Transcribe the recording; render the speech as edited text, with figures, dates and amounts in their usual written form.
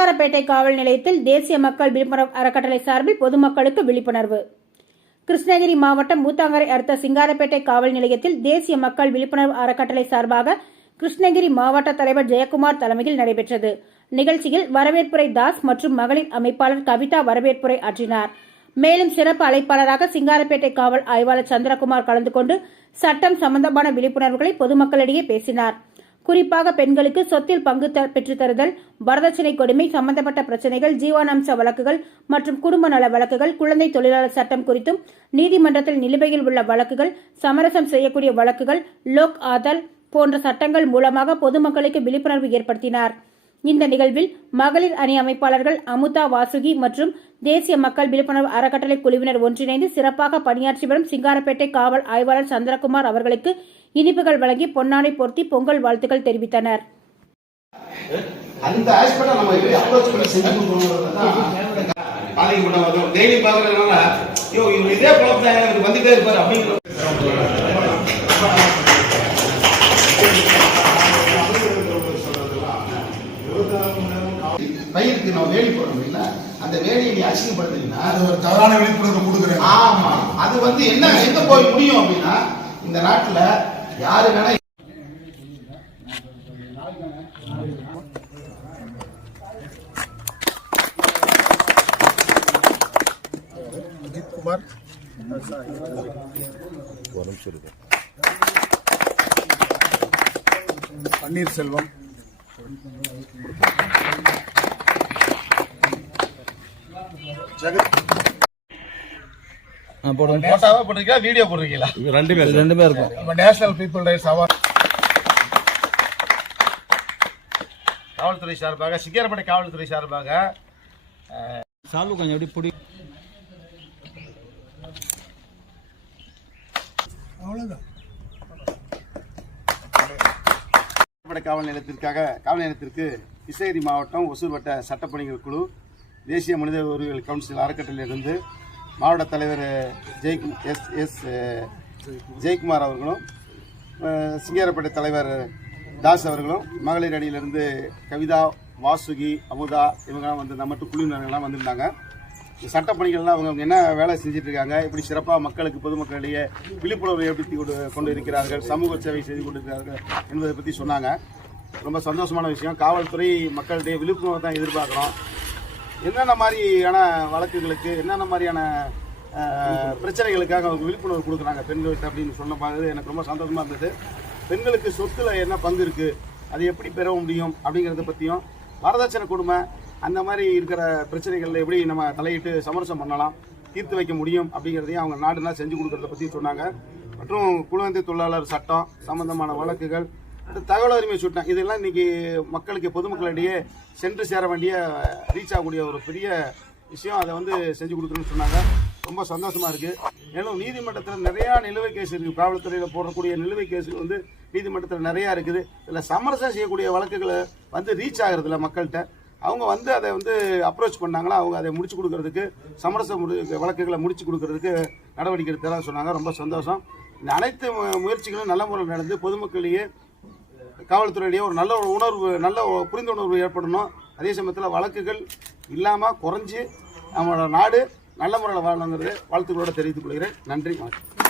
சிங்காரப்பேட்டை காவல் நிலையத்தில் தேசிய மக்கள் விழிப்புணர்வு அறக்கட்டளை சார்பில் பொதுமக்களுக்கு விழிப்புணர்வு. கிருஷ்ணகிரி மாவட்டம் ஊத்தாங்கரை அடுத்த சிங்காரப்பேட்டை காவல் நிலையத்தில் தேசிய மக்கள் விழிப்புணர்வு அறக்கட்டளை சார்பாக கிருஷ்ணகிரி மாவட்ட தலைவர் ஜெயக்குமார் தலைமையில் நடைபெற்றது. நிகழ்ச்சியில் வரவேற்புரை தாஸ் மற்றும் மகளிர் அமைப்பாளர் கவிதா வரவேற்புரை ஆற்றினார். மேலும் சிறப்பு அழைப்பாளராக சிங்காரப்பேட்டை காவல் ஆய்வாளர் சந்திரகுமார் கலந்து கொண்டு சட்டம் சம்பந்தமான விழிப்புணர்வுகளை பொதுமக்களிடையே பேசினார். குறிப்பாக பெண்களுக்கு சொத்தில் பங்கு பெற்றுத்தருதல், வரதட்சணை கொடுமை சம்பந்தப்பட்ட பிரச்சனைகள், ஜீவனாம்ச வழக்குகள் மற்றும் குடும்ப நல வழக்குகள், குழந்தை தொழிலாளர் சட்டம் குறித்தும் நீதிமன்றத்தில் நிலுவையில் உள்ள வழக்குகள், சமரசம் செய்யக்கூடிய வழக்குகள், லோக் ஆதால் போன்ற சட்டங்கள் மூலமாக பொதுமக்களுக்கு விழிப்புணர்வு ஏற்படுத்தினார். இந்த நிகழ்வில் மகளிர் அணி அமைப்பாளர்கள் அமுதா, வாசுகி மற்றும் தேசிய மக்கள் விழிப்புணர்வு அறக்கட்டளை குழுவினர் ஒன்றிணைந்து சிறப்பாக பணியாற்றி வரும் சிங்காரப்பேட்டை காவல் ஆய்வாளர் சந்திரகுமார் அவர்களுக்கு இனிப்புகள் வழங்கி பொன்னாடை போர்த்தி பொங்கல் வாழ்த்துக்கள் தெரிவித்தனர். பயிருக்கு நம்ம வேலி போடுறோம் இல்ல, அந்த வேலியை நீ அசிங்கப்படுத்தீங்கன்னா அது ஒரு தவறான விழிப்புணர்வு கொடுக்குறேன். ஆமா, அது வந்து என்ன எங்க போய் முடியும் அப்படின்னா, இந்த நாட்டுல யாரு வேணா குமார் பன்னீர்செல்வம் வீடியோ போடுறீங்களா? ரெண்டுமே இருக்கும். நேஷனல் பீப்புள் ரைட்ஸ் அவார்ட் காவல்துறை சார்பாக, சிங்காரப்பேட்டை காவல்துறை சார்பாக சால்வு கொஞ்சம் எப்படி பிடி அவ்வளவுதான். காவல் நிலையத்திற்கு கிருஷ்ணகிரி மாவட்டம் ஒசூர் வட்ட சட்டப்பணிகள் குழு, தேசிய மனித உரிமைகள் கவுன்சில் அறக்கட்டளையிலிருந்து மாவட்ட தலைவர் ஜெயக்குமார் அவர்களும், சிங்காரப்பேட்டை தலைவர் தாஸ் அவர்களும், மகளிர் அணியிலிருந்து கவிதா, வாசுகி, அமுதா இவங்கெல்லாம் வந்து நம்ம குழுவினர்கள்லாம் வந்திருந்தாங்க. சட்டப்பணிகள்லாம் அவங்க என்ன வேலை செஞ்சுட்டு இருக்காங்க, இப்படி சிறப்பாக மக்களுக்கு பொதுமக்களிடையே விழிப்புணர்வு ஏற்படுத்தி கொண்டு இருக்கிறார்கள், சமூக சேவை செய்து கொண்டிருக்கிறார்கள் என்பதை பற்றி சொன்னாங்க. ரொம்ப சந்தோஷமான விஷயம். காவல்துறை மக்களிடையே விழிப்புணர்வு தான் எதிர்பார்க்குறோம். என்னென்ன மாதிரியான வழக்குகளுக்கு, என்னென்ன மாதிரியான பிரச்சனைகளுக்காக அவங்க விழிப்புணர்வு கொடுக்குறாங்க பெண்களுக்கு அப்படின்னு சொன்னது எனக்கு ரொம்ப சந்தோஷமாக இருந்தது. பெண்களுக்கு சொத்துல என்ன பங்கு இருக்குது, அதை எப்படி பெற முடியும் அப்படிங்கிறத பற்றியும், வரதட்சணை கொடுமை அந்த மாதிரி இருக்கிற பிரச்சனைகளில் எப்படி நம்ம தலையிட்டு சமரசம் பண்ணலாம், தீர்த்து வைக்க முடியும் அப்படிங்கிறதையும் அவங்க நாடுனா செஞ்சு கொடுக்கறத பற்றி சொன்னாங்க. மற்றும் குழந்தை தொழிலாளர் சட்டம் சம்பந்தமான வழக்குகள், தகவல் உரிமை சட்டம், இதெல்லாம் இன்னைக்கு மக்களுக்கு பொதுமக்களிடையே சென்று சேர வேண்டிய, ரீச் ஆகக்கூடிய ஒரு பெரிய விஷயம். அதை வந்து செஞ்சு கொடுக்குறேன்னு சொன்னாங்க. ரொம்ப சந்தோஷமாக இருக்குது. மேலும் நீதிமன்றத்தில் நிறையா நிலுவை கேஸ் இருக்குது. காவல்துறையில் போடக்கூடிய நிலுவை கேஸுகள் வந்து நீதிமன்றத்தில் நிறையா இருக்குது. இதில் சமரசம் செய்யக்கூடிய வழக்குகளை வந்து ரீச் ஆகிறதுல மக்கள்கிட்ட அவங்க வந்து அதை வந்து அப்ரோச் பண்ணாங்களா, அவங்க அதை முடிச்சு கொடுக்கறதுக்கு, சமரச வழக்குகளை முடிச்சு கொடுக்கறதுக்கு நடவடிக்கை எடுத்ததாக சொன்னாங்க. ரொம்ப சந்தோஷம். இந்த அனைத்து முயற்சிகளும் நல்ல முறையில் நடந்து பொதுமக்களிடையே, காவல்துறையிலேயே ஒரு நல்ல உணர்வு, நல்ல புரிந்துணர்வு ஏற்படணும். அதே சமயத்தில் வழக்குகள் இல்லாமல் குறைஞ்சி நம்மளோட நாடு நல்ல முறையில் வாழணுங்கிறது வாழ்த்துக்களோடு தெரிவித்துக் கொள்கிறேன். நன்றி, வணக்கம்.